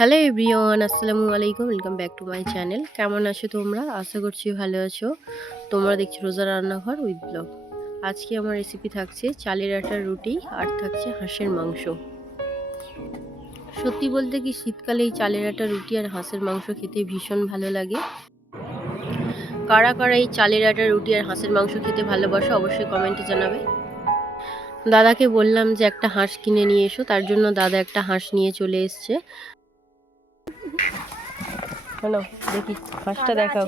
Hello everyone, আসসালামু আলাইকুম, welcome back to my channel. কেমন আছো তোমরা? আশা করছি ভালো আছো। তোমরা দেখছ রোজা রান্নাঘর উইথ ব্লগ। আজকে আমার রেসিপি থাকছে চালের আটার রুটি, আর থাকছে হাঁসের মাংস। সত্যি বলতে কি, শীতকালে এই চালের আটার রুটি আর হাঁসের মাংস খেতে ভীষণ ভালো লাগে। কারা কারা এই চালের আটার রুটি আর হাঁসের মাংস খেতে ভালোবাসো, অবশ্যই কমেন্টে জানাবে। দাদাকে বললাম যে, একটা হাঁস কিনে নিয়ে এসো। তার জন্য দাদা একটা হাঁস নিয়ে চলে এসছে। হ্যালো দেখি হাঁসটা দেখাও।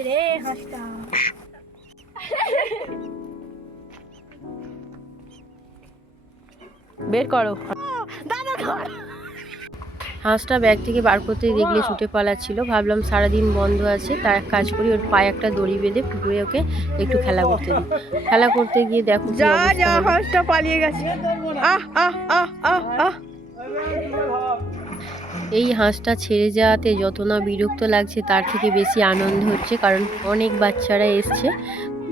বের করো। হাঁসটা ব্যাগ থেকে বার করতে দেখলে ছুটে পালাচ্ছিল ভাবলাম সারাদিন বন্ধ আছে তার এক কাজ করি ওর পায়ে একটা দড়ি বেঁধে পুকুরে ওকে একটু খেলা করতে দিই। খেলা করতে গিয়ে দেখো যা যা হাঁসটা পালিয়ে গেছে। আহ আহ আহ আহ আহ। এই হাঁসটা ছেড়ে যাওয়াতে যত না বিরক্ত লাগছে, তার থেকে বেশি আনন্দ হচ্ছে, কারণ অনেক বাচ্চারা এসছে।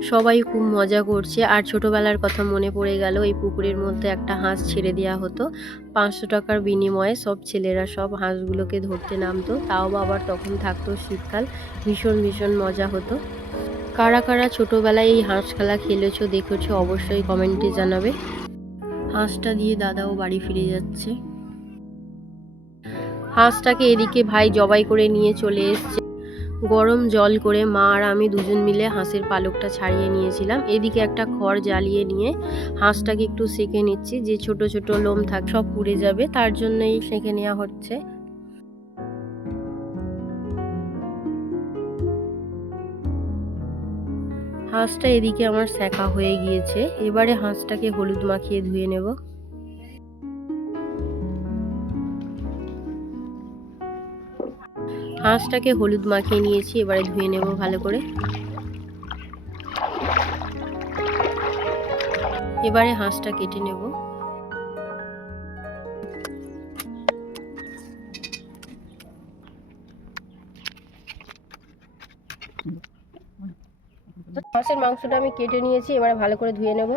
সবাই খুব মজা করছে। আর ছোটবেলার কথা মনে পড়ে গেল, এই পুকুরের মধ্যে একটা হাঁস ছেড়ে দেওয়া হতো। পাঁচশো টাকার বিনিময়ে সব ছেলেরা সব হাঁসগুলোকে ধরতে নামতো। তাও আবার তখন থাকতো শীতকাল, ভীষণ ভীষণ মজা হতো। কারা কারা ছোটোবেলায় এই হাঁস খেলা খেলেছো, দেখেছ, অবশ্যই কমেন্টে জানাবে। হাঁসটা দিয়ে দাদাও বাড়ি ফিরে যাচ্ছে। হাঁসটাকে এদিকে ভাই জবাই করে নিয়ে চলে এসছে। গরম জল করে মা আর আমি দুজন মিলে হাঁসের পালকটা ছাড়িয়ে নিয়েছিলাম। এদিকে একটা খড় জ্বালিয়ে নিয়ে হাঁসটাকে একটু সেঁকে নিচ্ছি। যে ছোট ছোট লোম থাক, সব পুড়ে যাবে, তার জন্যই সেঁকে নেওয়া হচ্ছে। হাঁসটা এদিকে আমার সেকা হয়ে গিয়েছে। এবারে হাঁসটাকে হলুদ মাখিয়ে ধুয়ে নেব। হাঁসটাকে হলুদ মাখিয়ে নিয়েছি, এবারে ধুয়ে নেব ভালো করে। এবারে হাঁসটা কেটে নেব। হাঁসের মাংসটা আমি কেটে নিয়েছি, এবারে ভালো করে ধুয়ে নেব।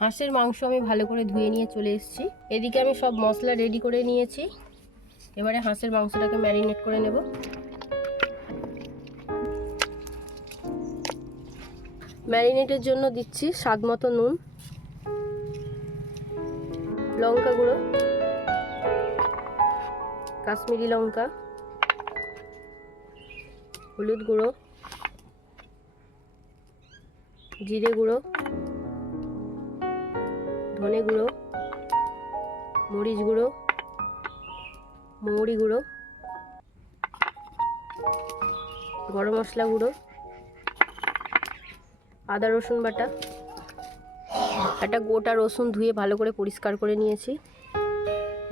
হাঁসের মাংস আমি ভালো করে ধুয়ে নিয়ে চলে এসেছি। এদিকে আমি সব মশলা রেডি করে নিয়েছি। এবারে হাঁসের মাংসটাকে ম্যারিনেট করে নেব। ম্যারিনেটের জন্য দিচ্ছি স্বাদ মতো নুন, লঙ্কা গুঁড়ো, কাশ্মীরি লঙ্কা, হলুদ গুঁড়ো, জিরে গুঁড়ো, ধনে গুঁড়ো, মরিচ গুঁড়ো মৌরি গুঁড়ো, গরম মশলা গুঁড়ো, আদা রসুন বাটা, একটা গোটা রসুন ধুয়ে ভালো করে পরিষ্কার করে নিয়েছি।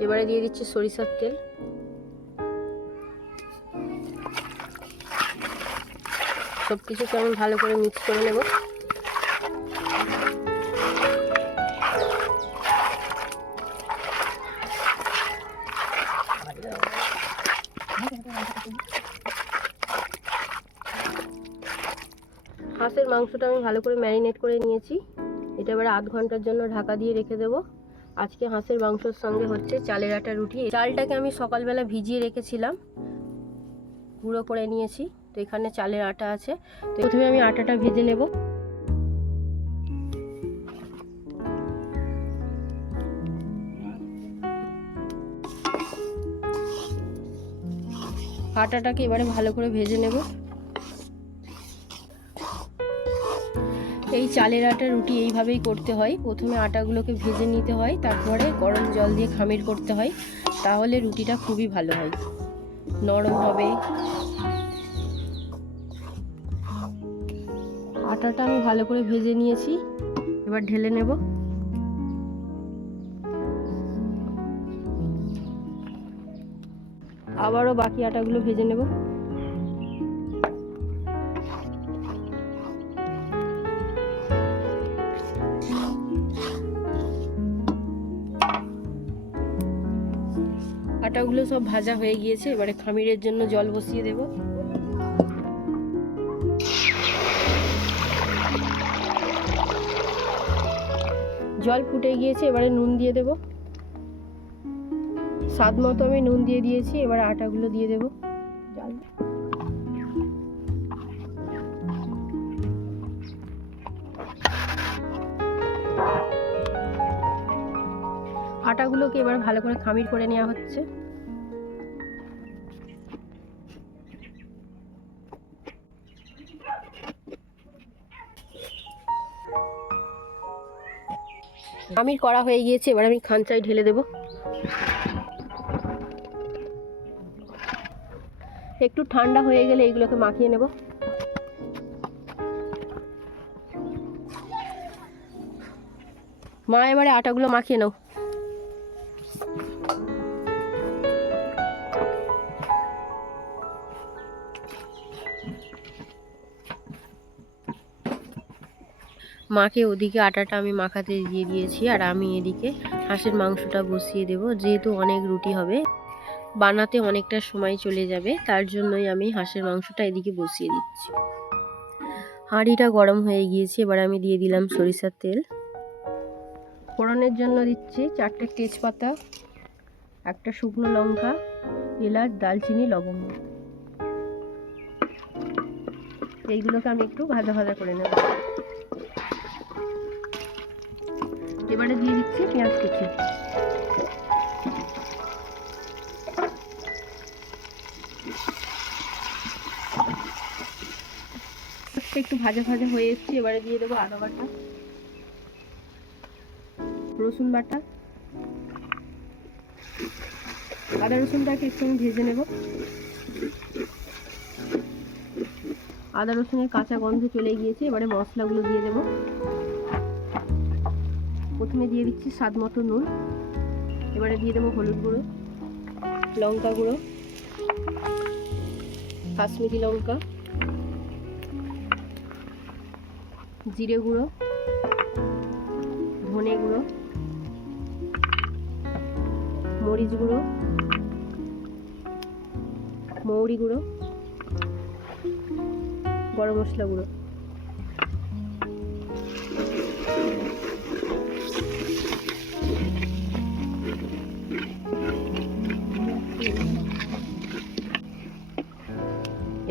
এবারে দিয়ে দিচ্ছি সরিষার তেল। সব কিছুকে আমি ভালো করে মিক্স করে নেব। মাংসটা আমি ভালো করে ম্যারিনেট করে নিয়েছি। এটা এবারে আধ ঘণ্টার জন্য ঢাকা দিয়ে রেখে দেবো। আজকে হাঁসের মাংসর সঙ্গে হচ্ছে চালের আটা, রুটি। চালটাকে আমি সকালবেলা ভিজিয়ে রেখেছিলাম। গুঁড়ো করে নিয়েছি। তো এখানে চালের আটা আছে। তো প্রথমে আমি আটাটা ভেজে নেব। আটাটাকে এবারে ভালো করে ভেজে নেব। এই চালের আটা রুটি এইভাবেই করতে হয়। প্রথমে আটাগুলোকে ভেজে নিতে হয়, তারপরে গরম জল দিয়ে খামির করতে হয়, তাহলে রুটিটা খুবই ভালো হয়। নরম হবে। আটাটা আমি ভালো করে ভেজে নিয়েছি। এবার ঢেলে নেব। আবারও বাকি আটাগুলো ভেজে নেব। আটাগুলো সব ভাজা হয়ে গিয়েছে, এবারে খামিরের জন্য জল বসিয়ে দেব। জল ফুটে গিয়েছে, এবারে নুন দিয়ে দেব। স্বাদ মতো আমি নুন দিয়ে দিয়েছি, এবার আটাগুলো দিয়ে দেবো। আটাগুলোকে এবার ভালো করে খামির করে নেওয়া হচ্ছে। খামির করা হয়ে গিয়েছে, এবার আমি খাঞ্চায় ঢেলে দেব। একটু ঠান্ডা হয়ে গেলে এইগুলোকে মাখিয়ে নেব। মা, এবারে আটাগুলো মাখিয়ে নাও। মাকে ওদিকে আটাটা আমি মাখাতে দিয়ে দিয়েছি, আর আমি এদিকে হাঁসের মাংসটা বসিয়ে দেব। যেহেতু অনেক রুটি হবে, বানাতে অনেকটা সময় চলে যাবে, তার জন্যই আমি হাঁসের মাংসটা এদিকে বসিয়ে দিচ্ছি। হাঁড়িটা গরম হয়ে গিয়েছে, এবার আমি দিয়ে দিলাম সরিষার তেল। ফোড়নের জন্য দিচ্ছি চারটে তেজপাতা, একটা শুকনো লঙ্কা, এলাচ দালচিনি লবঙ্গ। এইগুলোকে আমি একটু ভাজা ভাজা করে নেব। এবারে দিয়ে দিচ্ছি পেঁয়াজ কুচি। একটু ভাজা ভাজা হয়ে এসছে, এবারে দিয়ে দেবো আদা বাটা। রসুন বাটা। আদা রসুনটাকে একটু আমি ভেজে নেব। আদা রসুনের কাঁচা গন্ধ চলে গিয়েছে, এবারে মশলাগুলো দিয়ে দেবো। প্রথমে দিয়ে দিচ্ছি স্বাদ মতো নুন। এবারে দিয়ে দেবো হলুদ গুঁড়ো, লঙ্কা গুঁড়ো, কাশ্মীরি লঙ্কা, জিরে গুঁড়ো, ধনে গুঁড়ো মরিচ গুঁড়ো। মৌরি গুঁড়ো। গরম মশলা গুঁড়ো।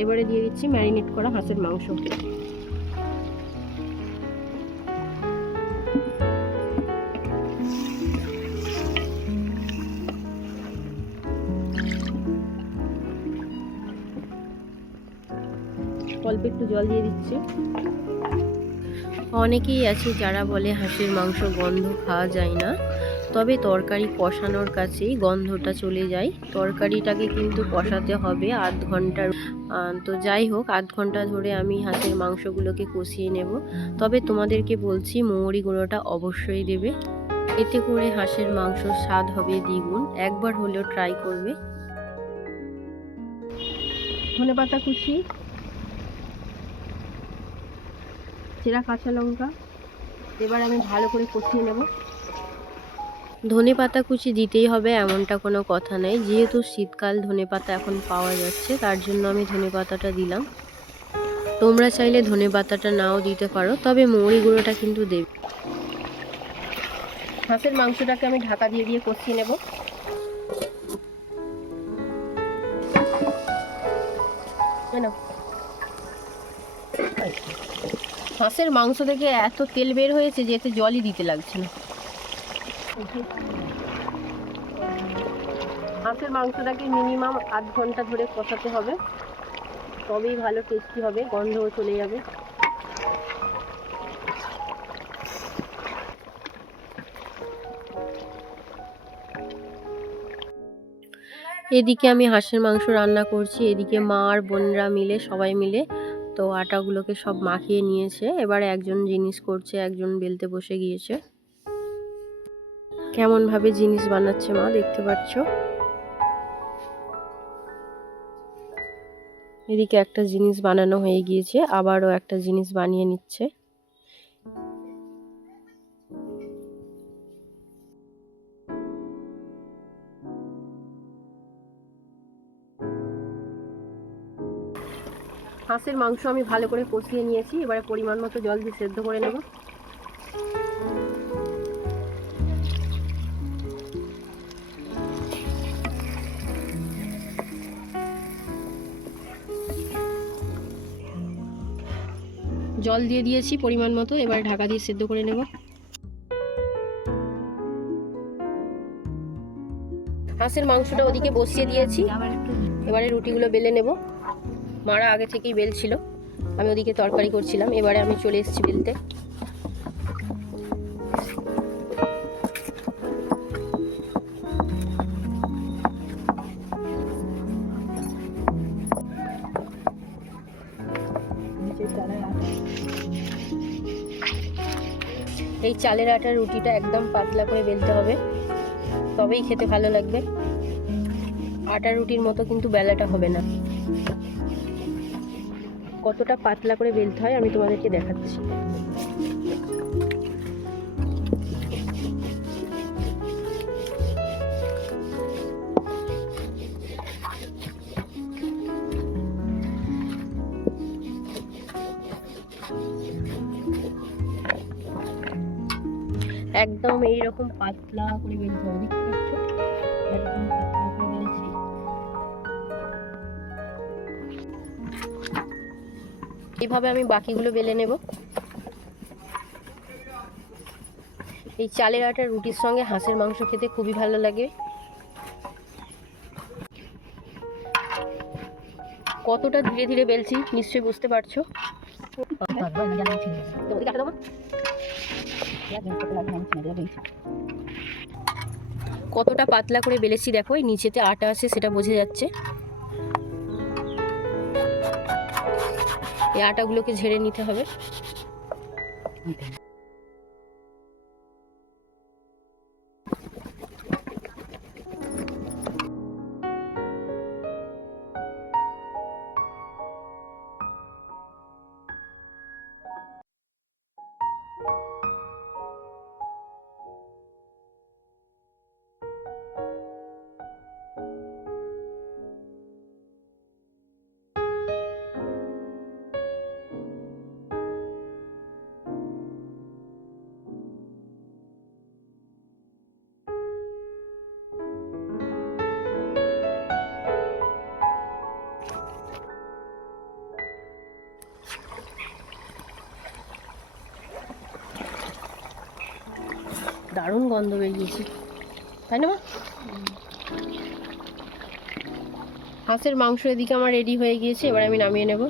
এবারে দিয়ে দিচ্ছি ম্যারিনেট করা হাঁসের মাংস। অল্প একটু জল দিয়ে দিচ্ছি। অনেকেই আছে যারা বলে হাঁসের মাংস গন্ধ খাওয়া যায় না। তবে তরকারি কষানোর কাছেই গন্ধটা চলে যায়। তরকারিটাকে কিন্তু কষাতে হবে আধ ঘণ্টার তো যাই হোক, আধ ঘণ্টা ধরে আমি হাঁসের মাংসগুলোকে কষিয়ে নেব। তবে তোমাদেরকে বলছি, মৌরি গুঁড়োটা অবশ্যই দেবে। এতে করে হাঁসের মাংস স্বাদ হবে দ্বিগুণ। একবার হলেও ট্রাই করবে। ধনে পাতা কুচি চেরা কাঁচা লঙ্কা। এবার আমি ভালো করে কষিয়ে নেব। ধনে পাতা কুচি দিতেই হবে এমনটা কোনো কথা নেই। যেহেতু শীতকাল ধনে পাতা এখন পাওয়া যাচ্ছে তার জন্য আমি ধনে পাতাটা দিলাম। তোমরা চাইলে ধনে পাতাটা নাও দিতে পারো তবে মৌরি গুঁড়োটা কিন্তু দেবে। হাঁসের মাংসটাকে আমি ঢাকা দিয়ে দিয়ে কষিয়ে নেব। এই নাও। হাঁসের মাংস থেকে এত তেল বের হয়েছে যে এতে জলই দিতে লাগছে না। হাঁসের মাংসটাকে মিনিমাম আধ ঘণ্টা ধরে কষাতে হবে। তবেই ভালো টেস্টি হবে, গন্ধও চলে যাবে। এদিকে আমি হাঁসের মাংস রান্না করছি, এদিকে মা আর বোনরা মিলে, সবাই মিলে তো আটাগুলোকে সব মাখিয়ে নিয়েছে। এবারে একজন জিনিস করছে, একজন বেলতে বসে গিয়েছে। কেমনভাবে জিনিস বানাচ্ছে মা, দেখতে পাচ্ছ? এদিকে একটা জিনিস বানানো হয়ে গিয়েছে, আবারও একটা জিনিস বানিয়ে নিচ্ছে। হাঁসের মাংস আমি ভালো করে কষিয়ে নিয়েছি, এবারে পরিমাণ মতো জল দিয়ে সেদ্ধ করে নেব। জল দিয়ে দিয়েছি পরিমাণ মতো, এবারে ঢাকা দিয়ে সেদ্ধ করে নেব। হাঁসের মাংসটা ওদিকে বসিয়ে দিয়েছি, এবারে রুটিগুলো বেলে নেব। মারা আগে থেকেই বেলছিল আমি ওদিকে তরকারি করছিলাম, এবারে আমি চলে এসেছি বেলতে। এই চালের আটার রুটিটা একদম পাতলা করে বেলতে হবে, তবেই খেতে ভালো লাগবে। আটার রুটির মতো কিন্তু বেলাটা হবে না। কতটা পাতলা করে বেলতে হয় আমি তোমাদেরকে দেখাচ্ছি। একদম এইরকম পাতলা করে বেলতে হবে, দেখতে পাচ্ছ? একদম এইভাবে আমি বাকিগুলো বেলে নেব। এই চালের আটা রুটির সঙ্গে হাঁসের মাংস খেতে খুবই ভালো লাগে। কতটা ধীরে ধীরে বেলছি নিশ্চয়ই বুঝতে পারছ। কতটা পাতলা করে বেলেছি দেখো, এই নিচেতে আটা আছে সেটা বোঝা যাচ্ছে। এই আটাগুলোকে ঝেড়ে নিতে হবে। দারুণ গন্ধ বেরিয়েছে। তাই না মা? হাঁসের মাংস এদিকে আমার রেডি হয়ে গিয়েছে, এবার আমি নামিয়ে নেব।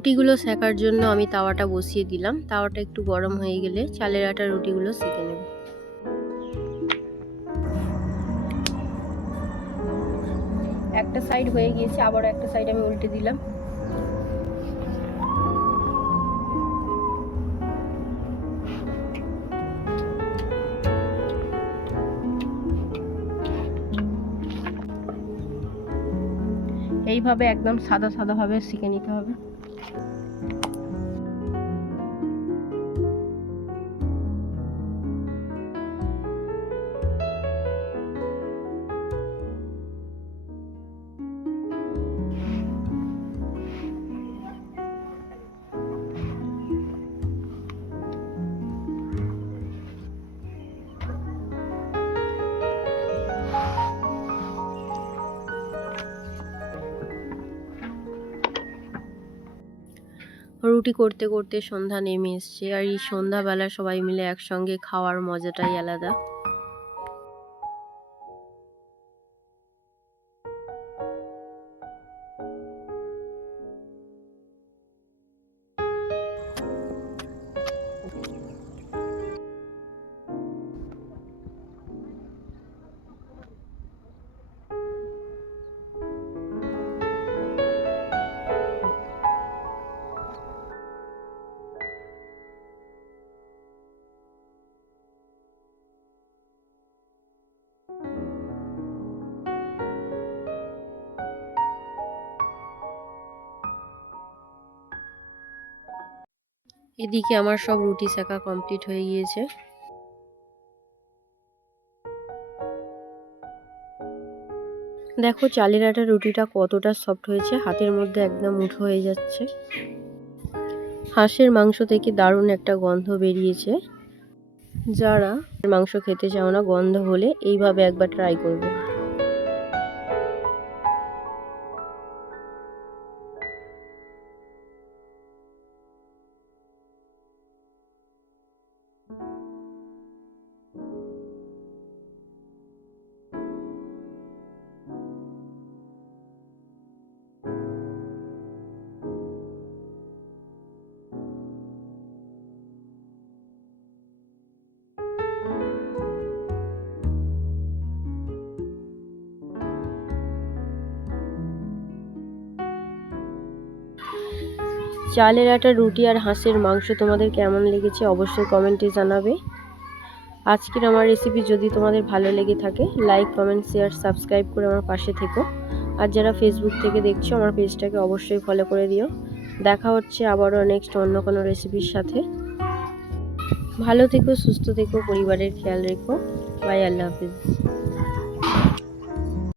রুটিগুলো সেকার জন্য আমি তাওয়াটা বসিয়ে দিলাম। তাওয়াটা একটু গরম হয়ে গেলে চালের আটার রুটিগুলো সেকে নেব। একটা সাইড হয়ে গিয়েছে আবার একটা সাইড আমি উল্টে দিলাম। এইভাবে একদম সাদা সাদাভাবে শিখে নিতে হবে। রুটি করতে করতে সন্ধ্যা নেমে এসছে। আর এই সন্ধ্যাবেলা সবাই মিলে একসঙ্গে খাওয়ার মজাটাই আলাদা। এদিকে আমার সব রুটি সেকা কমপ্লিট হয়ে গিয়েছে। দেখো চালের আটা রুটিটা কতটা সফট হয়েছে, হাতের মধ্যে একদম মুঠো হয়ে যাচ্ছে। হাঁসের মাংস থেকে দারুণ একটা গন্ধ বেরিয়েছে। যারা মাংস খেতে চাও না, গন্ধ হলে এইভাবে একবার ট্রাই করবে। চালের আটা, রুটি আর হাঁসের মাংস তোমাদের কেমন লেগেছে অবশ্যই কমেন্টে জানাবে। আজকের আমার রেসিপি যদি তোমাদের ভালো লেগে থাকে লাইক কমেন্ট শেয়ার সাবস্ক্রাইব করে আমার পাশে থেকো। আর যারা ফেসবুক থেকে দেখছ, আমার পেজটাকে অবশ্যই ফলো করে দিও। দেখা হচ্ছে আবারও নেক্সট অন্য কোনো রেসিপির সাথে। ভালো থেকো, সুস্থ থেকো, পরিবারের খেয়াল রেখো। বাই আল্লাহ হাফিজ।